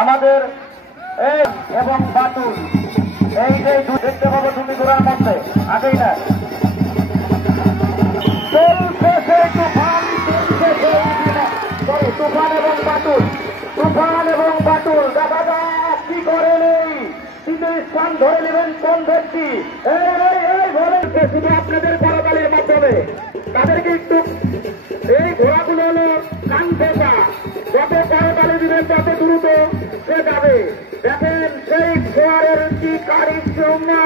আমাদের এবং বাটুল এই যে দেখতে পাবো তুমি ঘোরার মধ্যে আগেই না চলছে সেই তুফান তুফান এবং বাটুল দেখা যাক কি করে নেই তৃতীয় স্থান ধরে নেবেন কোন ব্যক্তি বলেন শুধু আপনাদের করতালির মাধ্যমে তাদেরকে একটু এই ঘোড়াগুলো হলো কান ফোঁকা যত করতালি দিবেন তত দ্রুত সে যাবে দেখেন সেই ঘোড়ার কি কারিশ্রমা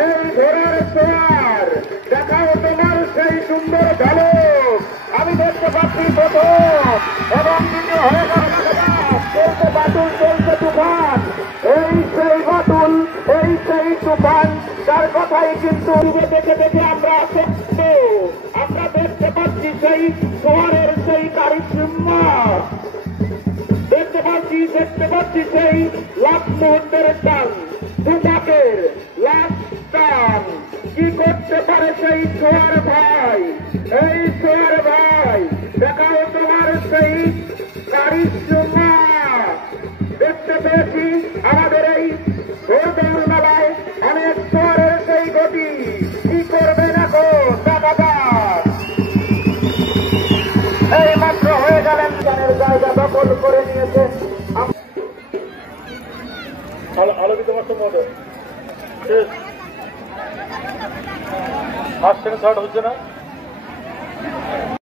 এই ঘোড়ার সোয়ার দেখাও তোমার সেই সুন্দর ঝলক আমি দেখতে পাচ্ছি প্রথম এবং দ্বিতীয় হয়ে গেল চলছে বাটুল চলছে তুফান এই সেই বাটুল এই সেই তুফান যার কথাই কিন্তু দেখে দেখে আমরা দেখতে পাচ্ছি সেই সোয়ারের সেই কারিশ্রমা দেখতে পাচ্ছি সেই লাখ মুহূর্তের টান দুপাকের লাখ টান কি করতে পারে সেই সোয়ার ভাই এই সোয়ার ভাই দেখাও তোমার সেই কারিশ্রমা দেখতে পেয়েছি আমাদের এই ঘোরদৌড় মেলায় অনেক সোয়ারের সেই গতি কি করবেন এখন দেখা এই মাত্র হয়ে গেলেন গানের জায়গা দখল করে নিয়েছেন আলোকিত বক্তব্য শেষ আসছেন ছাড় হচ্ছে না